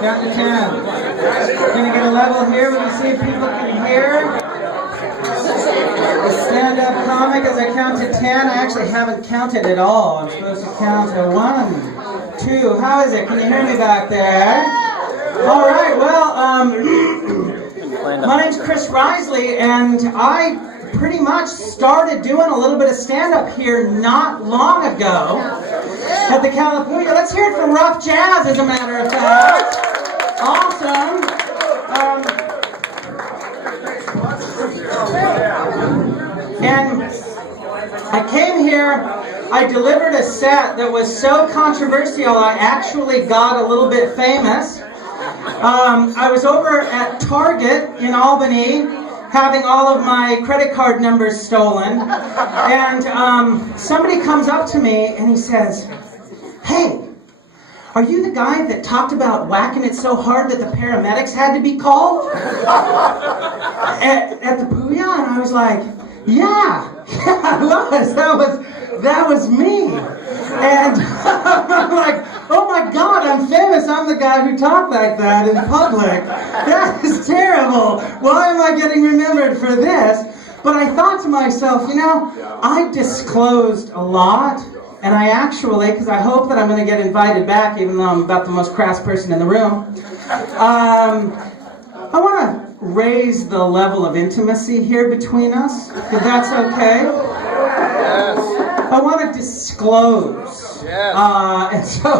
Count to 10. We're going to get a level here. We're going to see if people can hear. The stand-up comic, as I count to 10, I actually haven't counted at all. I'm supposed to count to 1, 2. How is it? Can you hear me back there? All right, well, my name's Chris Risley, and I pretty much started doing a little bit of stand-up here not long ago at the California. Let's hear it for Rough Jazz, as a matter of fact. Awesome. And I came here, I delivered a set that was so controversial I actually got a little bit famous. I was over at Target in Albany having all of my credit card numbers stolen, and somebody comes up to me and he says, "Hey, are you the guy that talked about whacking it so hard that the paramedics had to be called at the Puya?" And I was like, yeah, I was. That was me. And I'm like, oh my God, I'm famous. I'm the guy who talked like that in public. That is terrible. Why am I getting remembered for this? But I thought to myself, you know, I disclosed a lot. And I actually, because I hope that I'm going to get invited back, even though I'm about the most crass person in the room, I want to raise the level of intimacy here between us, if that's okay. Yes. I want to disclose. Yes. And so,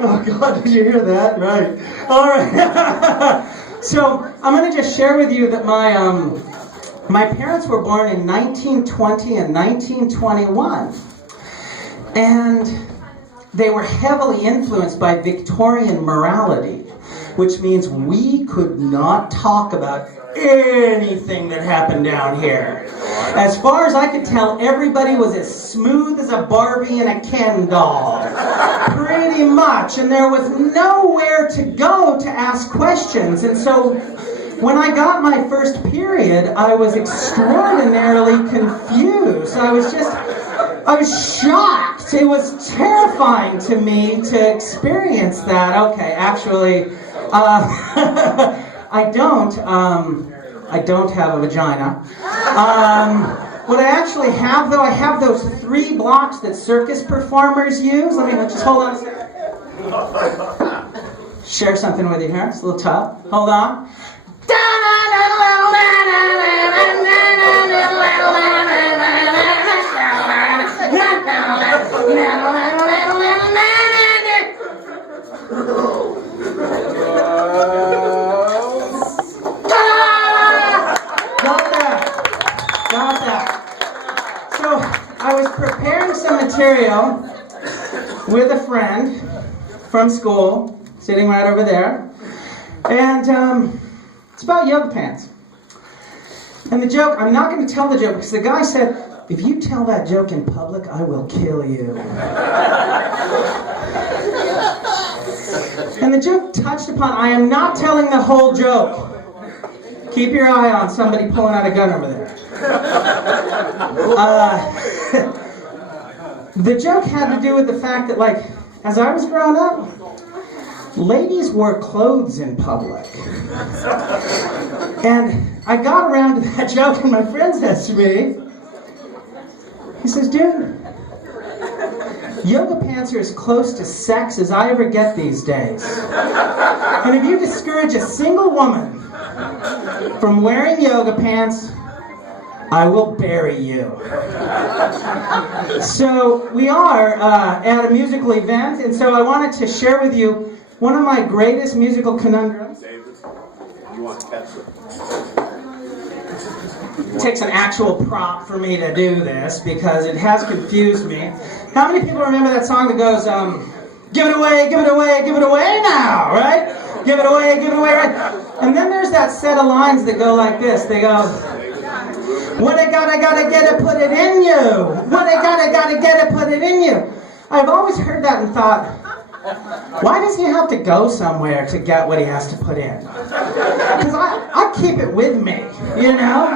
oh God, did you hear that? Right. All right. So I'm going to just share with you that my parents were born in 1920 and 1921. And they were heavily influenced by Victorian morality, which means we could not talk about anything that happened down here. As far as I could tell, everybody was as smooth as a Barbie and a Ken doll. Pretty much. And there was nowhere to go to ask questions. And so when I got my first period, I was extraordinarily confused. I was shocked. It was terrifying to me to experience that. Okay, actually, I don't have a vagina. What I actually have, though, I have those 3 blocks that circus performers use. Let me just hold on a second. Share something with you here. It's a little tough. Hold on. Got that. So I was preparing some material with a friend from school, sitting right over there, and it's about yoga pants. And the joke, I'm not going to tell the joke because the guy said, "If you tell that joke in public, I will kill you." And the joke touched upon, I am not telling the whole joke. Keep your eye on somebody pulling out a gun over there. The joke had to do with the fact that, like, as I was growing up, ladies wore clothes in public. And I got around to that joke, and my friend says to me, he says, "Dude, yoga pants are as close to sex as I ever get these days. And if you discourage a single woman from wearing yoga pants, I will bury you." So we are at a musical event, and so I wanted to share with you one of my greatest musical conundrums. David, you want to catch it? It takes an actual prop for me to do this because it has confused me. How many people remember that song that goes, "Give it away, give it away, give it away now," right? Give it away, right? And then there's that set of lines that go like this. They go, "What I gotta get it, put it in you. What I gotta get it, put it in you." I've always heard that and thought, why does he have to go somewhere to get what he has to put in? Because I keep it with me, you know?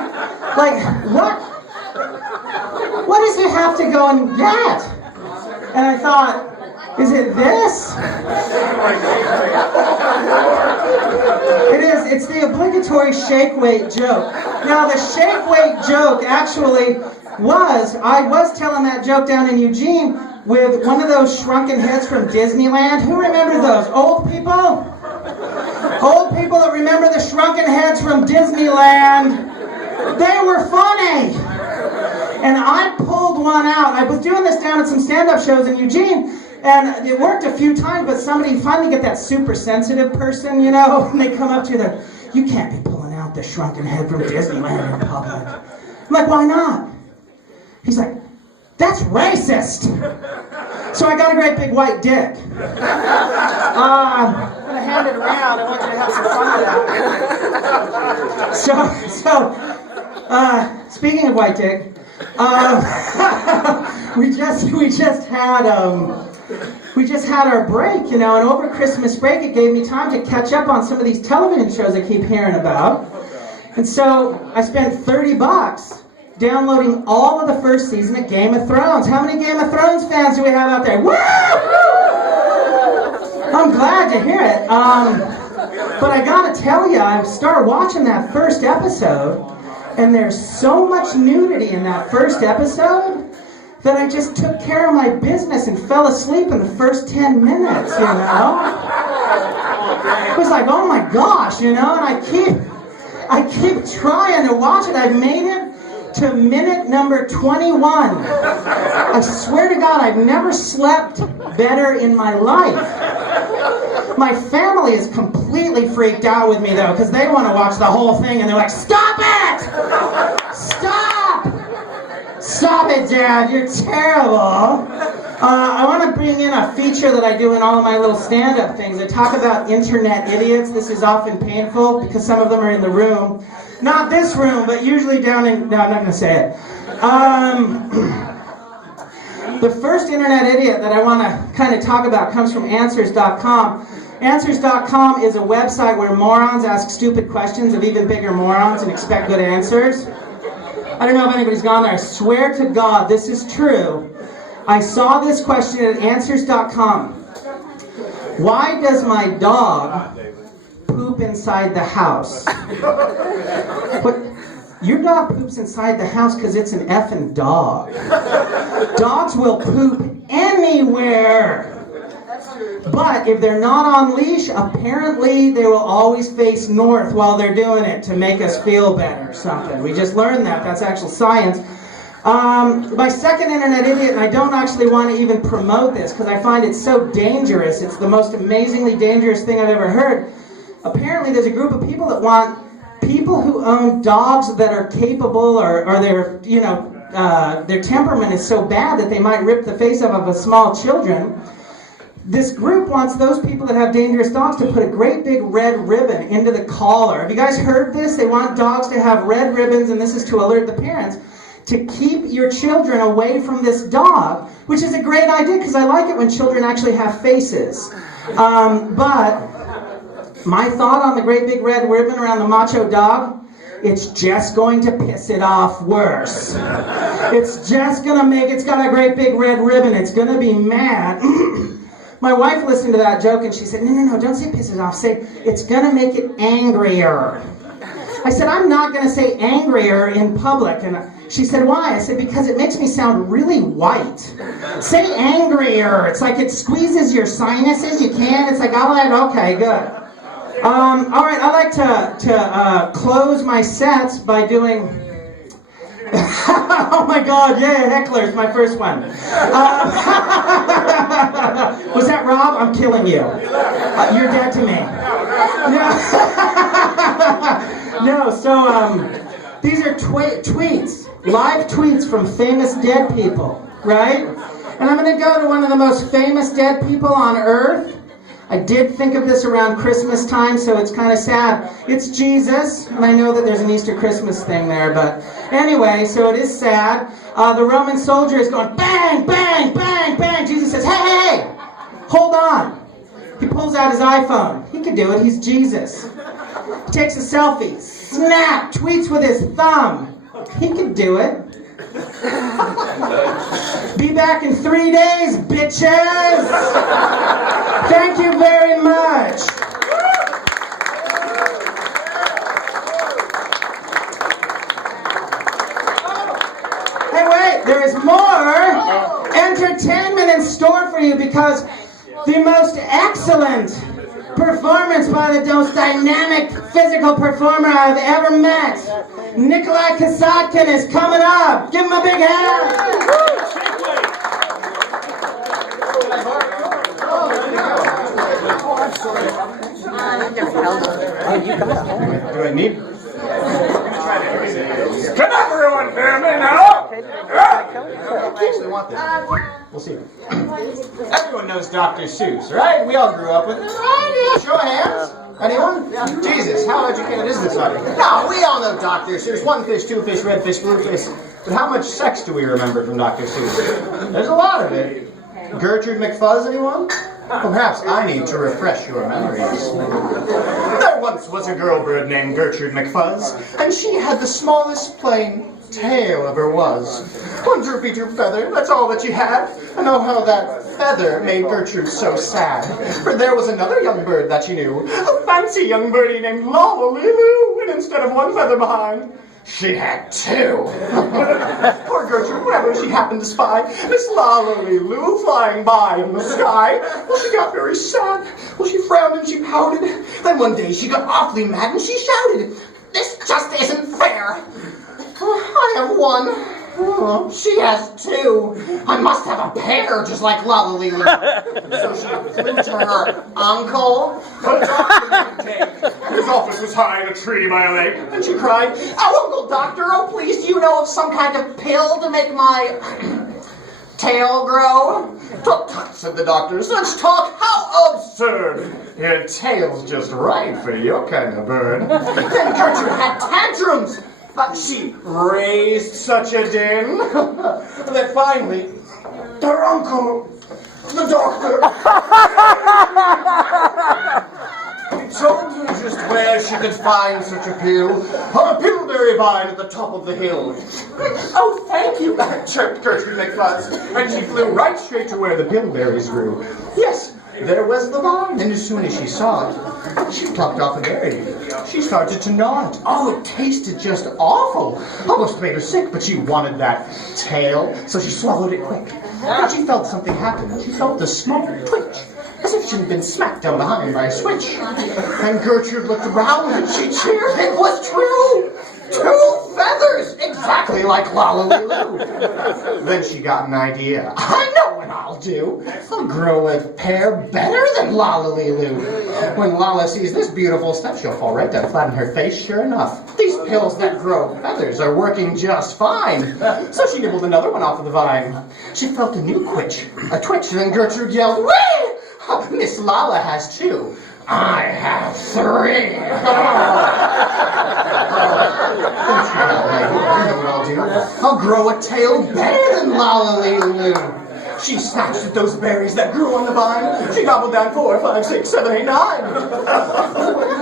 Like, what does he have to go and get? And I thought, Is it this? It is. It's the obligatory shake weight joke. Now, the shake weight joke actually I was telling that joke down in Eugene with one of those shrunken heads from Disneyland. Who remembers those? Old people? Old people that remember the shrunken heads from Disneyland. They were funny. And I pulled one out. I was doing this down at some stand-up shows in Eugene, and it worked a few times, but somebody finally get that super sensitive person, you know, and they come up to you, you can't be pulling out the shrunken head from Disneyland in public. I'm like, why not? He's like, that's racist. So I got a great big white dick. I'm going to hand it around. I want you to have some fun with that. Speaking of white dick, we just had our break, you know, and over Christmas break it gave me time to catch up on some of these television shows I keep hearing about. And so I spent $30 downloading all of the first season of Game of Thrones. How many Game of Thrones fans do we have out there? Woo! I'm glad to hear it. But I gotta tell you, I started watching that first episode, and there's so much nudity in that first episode that I just took care of my business and fell asleep in the first 10 minutes, you know? It was like, oh my gosh, you know, and I keep trying to watch it. I've made it to minute number 21. I swear to God, I've never slept better in my life. My family is completely freaked out with me, though, because they want to watch the whole thing, and they're like, stop it! Stop! Stop it, Dad, you're terrible. I want to bring in a feature that I do in all of my little stand-up things. I talk about internet idiots. This is often painful because some of them are in the room. Not this room, but usually down in... No, I'm not going to say it. The first internet idiot that I want to kind of talk about comes from Answers.com. Answers.com is a website where morons ask stupid questions of even bigger morons and expect good answers. I don't know if anybody's gone there. I swear to God, this is true. I saw this question at Answers.com. Why does my dog poop inside the house? But your dog poops inside the house because it's an effing dog. Dogs will poop anywhere. But if they're not on leash, apparently they will always face north while they're doing it to make us feel better or something. We just learned that. That's actual science. My second internet idiot, and I don't actually want to even promote this because I find it so dangerous. It's the most amazingly dangerous thing I've ever heard. Apparently there's a group of people that want people who own dogs that are capable or their, you know, their temperament is so bad that they might rip the face off of a small children. This group wants those people that have dangerous dogs to put a great big red ribbon into the collar. Have you guys heard this? They want dogs to have red ribbons, and this is to alert the parents, to keep your children away from this dog, which is a great idea because I like it when children actually have faces. But my thought on the great big red ribbon around the macho dog, it's just going to piss it off worse. It's just going to make, it's got a great big red ribbon, it's going to be mad. My wife listened to that joke and she said, no, don't say piss it off, say it's going to make it angrier. I said, I'm not going to say angrier in public. And she said, why? I said, because it makes me sound really white. Say angrier. It's like it squeezes your sinuses. You can. It's like, all right, okay, good. All right, I like to close my sets by doing... Oh my God, yay, hecklers, my first one. Was that Rob? I'm killing you. You're dead to me. No, so these are tweets, live tweets from famous dead people, right? And I'm going to go to one of the most famous dead people on earth. I did think of this around Christmas time, so it's kind of sad. It's Jesus, and I know that there's an Easter Christmas thing there, but anyway, so it is sad. The Roman soldier is going bang, bang, bang, bang. Jesus says, hey, hold on. He pulls out his iPhone. He can do it. He's Jesus. He takes a selfie. Snap. Tweets with his thumb. He can do it. Be back in 3 days, bitches! Thank you very much. Hey, wait, there is more entertainment in store for you because the most excellent performance by the most dynamic physical performer I've ever met, Nikolai Kasatkin, is coming up. Give him a big hand. Do I need? Can everyone hear me now? I actually want this. We'll see. Everyone knows Dr. Seuss, right? We all grew up with it. Right? Yeah, show of hands. Anyone? Yeah. Jesus, how educated is this audience? No, we all know Dr. Seuss. One fish, two fish, red fish, blue fish. But how much sex do we remember from Dr. Seuss? There's a lot of it. Gertrude McFuzz, anyone? Well, perhaps I need to refresh your memories. There once was a girl bird named Gertrude McFuzz, and she had the smallest plain tail ever was. One droopy droop feather, that's all that she had. And oh, how that feather made Gertrude so sad. For there was another young bird that she knew, a fancy young birdie named Lolly-Loo, and instead of one feather behind, she had two. Poor Gertrude, whenever she happened to spy Miss Lolly-Loo flying by in the sky, well, she got very sad. Well, she frowned and she pouted. Then one day she got awfully mad and she shouted, "This just isn't fair. I have one. Oh, she has two. I must have a pair, just like Lolly-Loo." So she flew to her uncle, a doctor named Dave. His office was high in a tree by a lake, and she cried, "Oh, Uncle Doctor, oh please, do you know of some kind of pill to make my tail grow?" "Tut, tut," said the doctor. "Such talk, how absurd! Your tail's just right for your kind of bird." Then Gertrude had tantrums. But she raised such a din that finally her uncle, the doctor, told her just where she could find such a pill on a bilberry vine at the top of the hill. "Oh, thank you," chirped Gertrude McFuzz, and she flew right straight to where the bilberries grew. Yes, there was the vine, and as soon as she saw it, she plucked off a berry. She started to gnaw it. Oh, it tasted just awful. Almost made her sick, but she wanted that tail, so she swallowed it quick. But she felt something happen. She felt the small twitch, as if she had been smacked down behind by a switch. And Gertrude looked around and she cheered. It was true! 2 feathers! Exactly like Lolly-Loo. Then she got an idea. I know what I'll do. I'll grow a pair better than Lolly-Loo. When Lala sees this beautiful stuff, she'll fall right down flat on her face, sure enough. These pills that grow feathers are working just fine. So she nibbled another one off of the vine. She felt a new twitch, then Gertrude yelled, "Whee! Miss Lala has 2. I have 3. You know what I'll do? I'll grow a tail better than Lolly-Loo." She snatched at those berries that grew on the vine. She gobbled down 4, 5, 6, 7, 8, 9.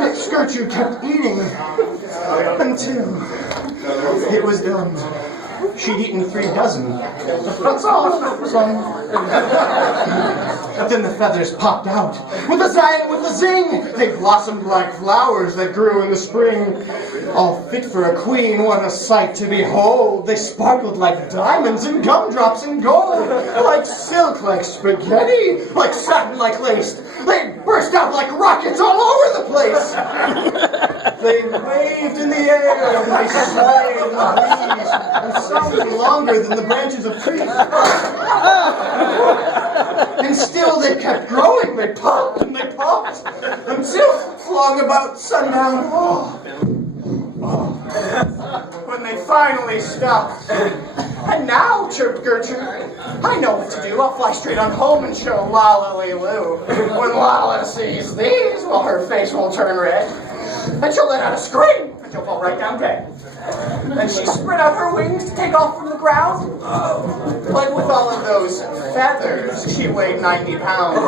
Miss Gertrude kept eating until it was done. She'd eaten 3 dozen. That's all. Then the feathers popped out. With a zang, with a zing! They blossomed like flowers that grew in the spring. All fit for a queen, what a sight to behold! They sparkled like diamonds and gumdrops and gold. Like silk, like spaghetti, like satin, like lace. They burst out like rockets all over the place. They waved in the air, and they swayed in the breeze, and some longer than the branches of trees. And still they kept growing. They popped and they popped until long about sundown. When they finally stopped. "And now," chirped Gertrude, "I know what to do. I'll fly straight on home and show Lolly-Loo. When Lala sees these, well, her face will turn red. And she'll let out a scream, and she'll fall right down dead." Then she spread out her wings to take off from the ground. But with all of those feathers, she weighed 90 pounds.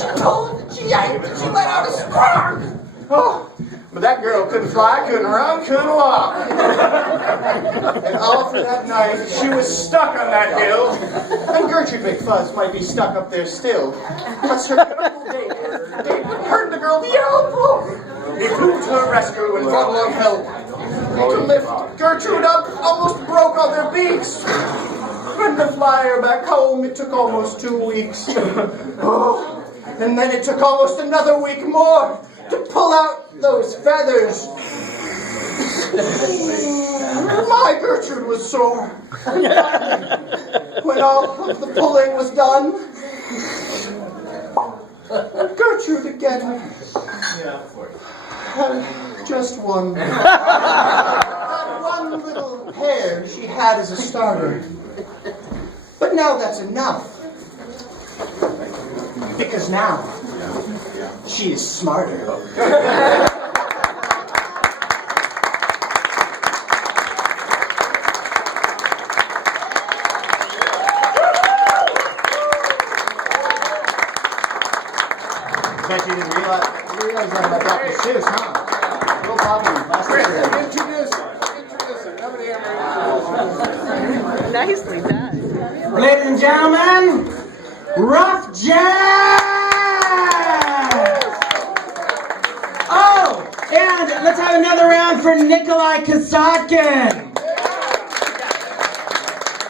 She pulled, she yanked, she let out a spark. Oh, But that girl couldn't fly, couldn't run, couldn't walk. And all through that night, she was stuck on that hill. And Gertrude McFuzz might be stuck up there still. But her beautiful David heard the girl yell. He flew to her rescue and brought along help. To lift Gertrude up, almost broke all their beaks. And to fly her back home, it took almost 2 weeks. Oh, and then it took almost another week more to pull out those feathers. My Gertrude was sore. When all of the pulling was done, Gertrude again had just one. That one little hair she had as a starter. But now that's enough. Because now, she is smarter. Bet you didn't realize that about Dr. Seuss, huh? No problem. Introduce him. Nicely done. Ladies and gentlemen, Rough Jazz! Oh, and let's have another round for Nikolai Kazatkin.